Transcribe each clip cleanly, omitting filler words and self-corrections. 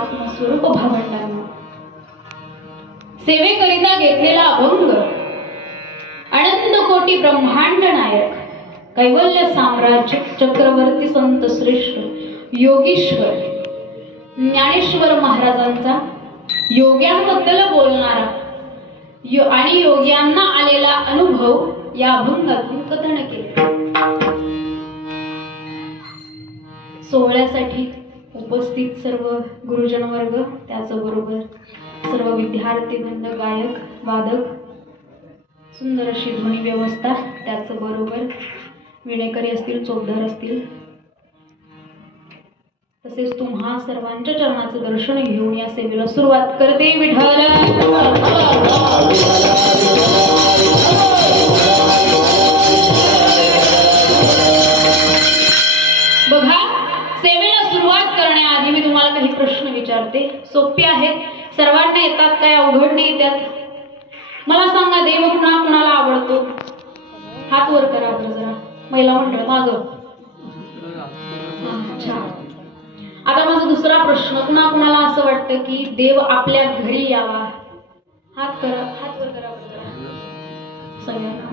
आत्मस्वरूप भावंडांना सेवेकरिता घेतलेला अभंग अनंत कोटी ब्रह्मांड नायक कैवल्य साम्राज्य चक्रवर्ती संत श्रेष्ठ योगीश्वर ज्ञानेश्वर महाराजांचा योग्यांबद्दल बोलणारा आणि योग्यांना आलेला अनुभव या अभंगातून कथन केले. सोहळ्यासाठी उपस्थित सर्व गुरुजन वर्ग, त्याचबरोबर सर्व विद्यार्थी वृंद, गायक वादक, सुंदर अशी ध्वनी व्यवस्था, त्याचबरोबर विणेकरी असतील, चोपदार असतील, तसेच तुम्हा सर्वांच्या चरणाचं दर्शन घेऊन या सेवेला सुरुवात करते. विठ्ठल बघा, सेवेला सुरुवात करण्याआधी मी तुम्हाला काही प्रश्न विचारते. सोपे आहेत, सर्वांना येतात, काय अवघड नाही. त्यात मला सांगा, देव कुणाला आवडतो? हात वर करा बरं जरा. महिला मंडळ मागं. अच्छा, आता माझा दुसरा प्रश्न, कुणाला असं वाटतं की देव आपल्या घरी यावा? हात करा, हात वर करा सगळ्यांना.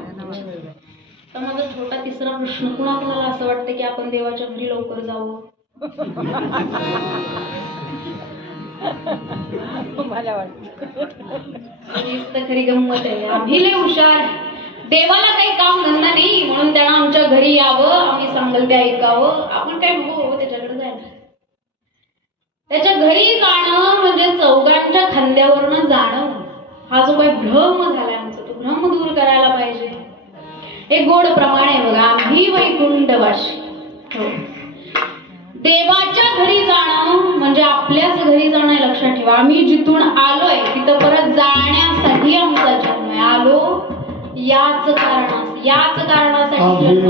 तर माझा छोटा तिसरा प्रश्न, कुणाला असं वाटतं की आपण देवाच्या घरी लवकर जावं? मला वाटतं खरी गंमत आहे. आम्ही लय हुशार, देवाला काही काम धंदा नाही म्हणून त्याला आमच्या घरी यावं, आम्ही सांगल ते ऐकावं. आपण काय हो त्याच्याकडे जायला? त्याच्या घरी जाणं म्हणजे चौघांच्या खांद्यावरनं जाणं. हा जो काही भ्रम झालाय आमचा, तो भ्रम दूर करायला पाहिजे. एक गोड प्रमाण आहे बघा, आम्ही वैकुंठवासी. हो, देवाच्या घरी जाणं म्हणजे आपल्याच घरी जाणं हे लक्षात ठेवा. आम्ही जिथून आलोय तिथं परत जाण्यासाठी आमचा जन्म आहे. आलो याच कारणासाठी जन्म.